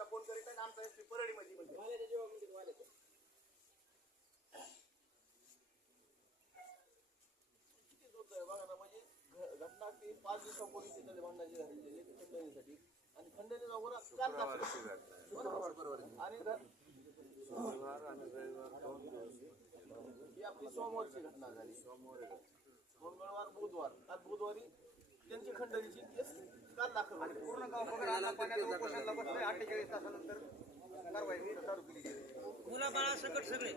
एसपीला phone करीत आहे आणि आमचा एसपी परळीमध्ये म्हणजे. किती दूध आहे बघा ना म्हणजे घटना ती पाच दिवसापूर्वी तिथं भांडणाची झालेली आहे ती खंडणीसाठी. आणि खंडणीचा वर काल दाखल बरोबर आणि र- ही आपली सोमवारची घटना झाली. मंगळवार बुधवार. काल बुधवारी त्यांची खंडणीची केस पूर्ण गाव बघा पाण्यात उपोषणाला बसले अठ्ठेचाळीस तासानंतर कारवाई चालू केली गेली मुलाबाळासकट सगळे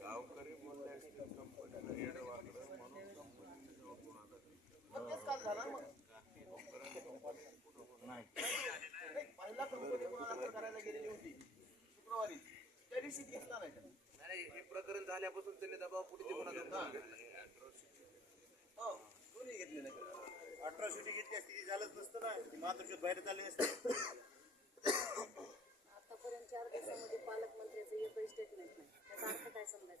गावकरी बोलले असतील कंपनीला येडं वाकडं म्हणून मग तेच काल झालं मग. नाही, पहिला कंपनी दाखल करायला गेलेली होती शुक्रवारी. त्या दिवशी घेतला नाही त्यांनी. प्रकरण झाल्यापासून त्यांनी दबाव पुढे गुन्हा हो दोन्ही घेतले नाही अठराशे घेतली असती ती झालंच नसतं ना. ती मातृशोध बाहेर चालली नसते. आतापर्यंत चार दिवसामध्ये पालकमंत्र्याचं एकही स्टेटमेंट नाही. त्याचा अर्थ काय समजायचा?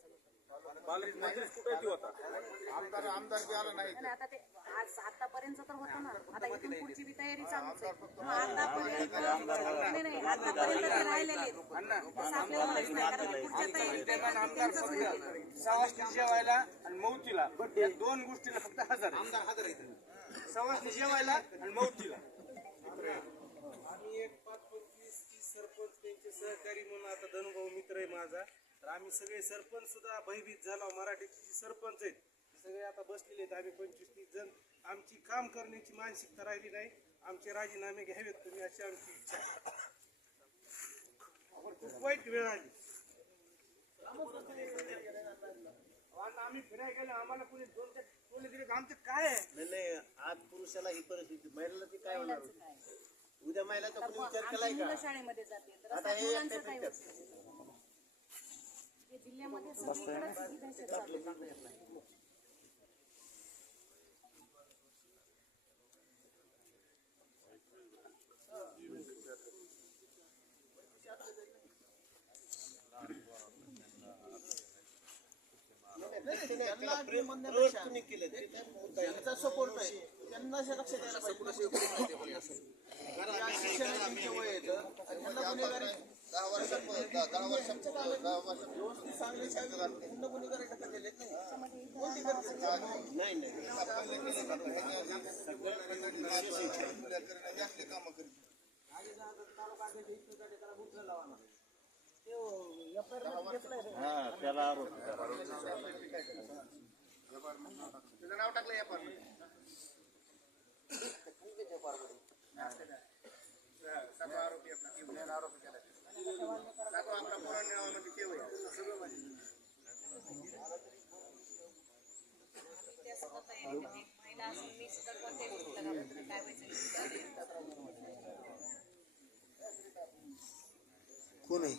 लोकांना? आमदार आमदार बी आला नाही. आणि आता ते आज आतापर्यंत तर होतं ना. आता इथून पुढची बी तयारी चालूच आहे. मग आतापर्यंत नाही नाही आतापर्यंत ते राहिलेले आहेत. तसं आपल्याला माहीत नाही कारण की पुढच्या तयारीत त्यांचंच नाही. सवासनी जेवायला आणि मौतीला. या दोन गोष्टीला फक्त हजार आमदार हजार सवासनी जेवायला आणि मौतीला. आम्ही एक पाच पंचवीस तीस सरपंच त्यांचे सहकारी म्हणून आता धनुभाऊ मित्र आहे माझा. तर आम्ही सगळे सरपंच सुद्धा भयभीत झालो. मराठीचे जे सरपंच आहेत ते सगळे आता बसलेले आहेत. आम्ही पंचवीस तीस जण. आमची काम करण्याची मानसिकता राहिली नाही. आमचे राजीनामे घ्यावेत तुम्ही अशी आमची इच्छा आहे. आम्हाला खूप वाईट वेळ आली. आम्ही फिरायला गेलो. आम्हाला कोणी दोन ते कोणी दिले आमचं काय आहे? नाही नाही आज पुरुषाला ही परिस्थिती. महिलाला ती काय होणार? उद्या महिलाचा कोणी विचार आमची केलाय मुलं का? शाळेमध्ये जाते. तर आता हे काय फिरतात. होतं? हे जिल्ह्यामध्ये सगळीकडेच ही दहशत चालू आहे. त्यांना त्यांचा सपोर्ट आहे त्यांना जे लक्ष द्यायला पाहिजे या शिक्षणाचे वय येतं आणि गुन्हेगारी व्यवस्थित चांगली शाळा ह्यांना गुन्हेगारी ढकल दिलेत नाही. कोणती करते नाही नाही. हा त्याला आरोप तुझं नाव टाकलं या पार सातवा आरोपी आपला ती गुन्ह्याला आरोपी केला सातवा आपला पुराण नावामध्ये केव आहे सगळं माहिती त्या सुद्धा तयारीमध्ये महिला असून मी सुद्धा कोणत्याही गोष्टीला घाबरत नाही. काय व्हायचं कोण आहे?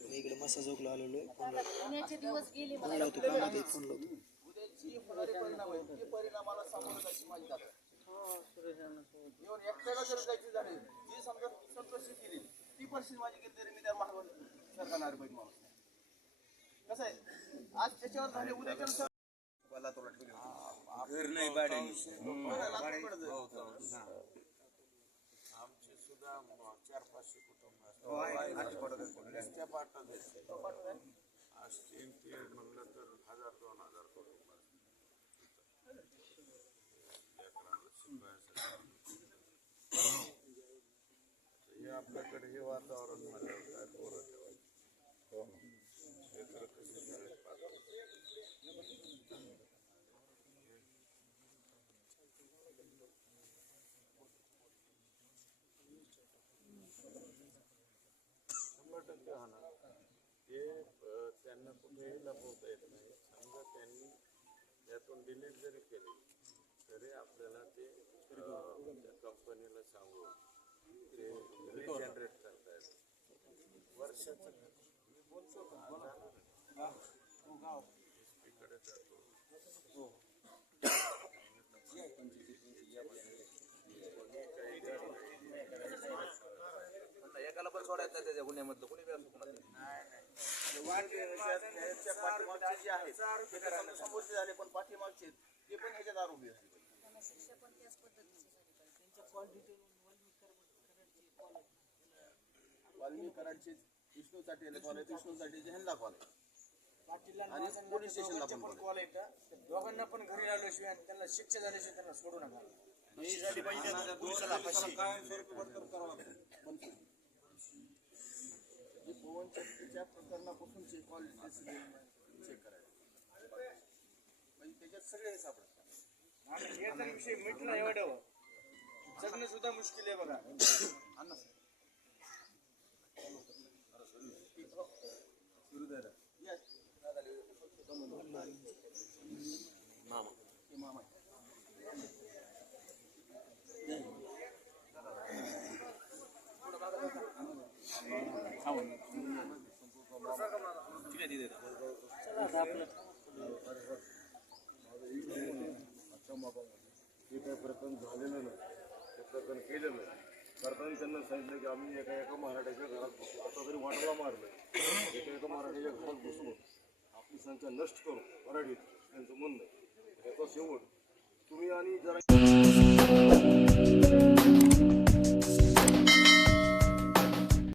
मी इकडे मसा जोगला आलेलो आहे. फोन लावतो पुण्याचे दिवस गेले फोन मला लावतो कामात आहे, फोन लावतो उद्याची होणारे परिणाम आहेत ते परिणामाला सामोरं जायची माझी ताकद येऊन एकट्याला जर जायची झाली. जी समजा संतोषी केली ती परिस्थिती माझी केली तरी मी त्या महागून सरकारणार पाहिजे माणूस कसं आहे? आज त्याच्यावर झाले उद्याच्या घर नाही भाड्याने. आमचे सुद्धा चार पाचशे कुटुंब असतात. म्हणलं तर हजार कुटुंब असतात. लेकरांना शिकवायसाठी. हे आपल्याकडे हे वातावरण म्हणलं काय पोरं ठेवायचं? लेकरं कशी शाळेत हो शंभर टक्के होणार. हे त्यांना कुठेही लपवता येत नाही. समजा त्यांनी यातून डिलीट जरी केली तरी आपल्याला ते कंपनी रिजनरेट करता येतं वर्षाचं मी बोलतो ना जाणार ना. SP कडे जातो एकाला पण सोडायचं नाही त्याच्या गुन्ह्यामधलं कुणी बी असो कोणाचं. समोरचे झाले पण पाठीमागचे ते पण ह्याच्यात आरोपी असले पाहिजे. वाल्मीकरांचे विष्णू चाटेला कॉल आहे? विष्णू चाटेचे ह्यांना कॉल आहे. आणि पोलीस स्टेशनला पण call आहे. कॉल येतं दोघांना पण घरी आल्याशिवाय आणि त्यांना शिक्षा झाल्याशिवाय त्यांना सोडू नका. फाशी. हे पवन चक्कीच्या प्रकरणापासूनचे कॉल चेक करायचे. म्हणजे त्याच्यात सगळे हे सापडतात आणि हे जर विषय मिटला एवढं. जगणं सुद्धा मुश्किल आहे बघा. अण्णा हे मामा जे प्रकरण झालेलं नाही ते प्रकरण केलेलं नाही करताना त्यांना सांगितलं की आम्ही एका एका मराठ्याच्या घरात बसू आता तरी वाटाला मारलं एका एका मराठ्याच्या घरात बसून आपली संख्या नष्ट करू मराठीत त्यांचं म्हणणं आहे. याचा शेवट तुम्ही आणि जरा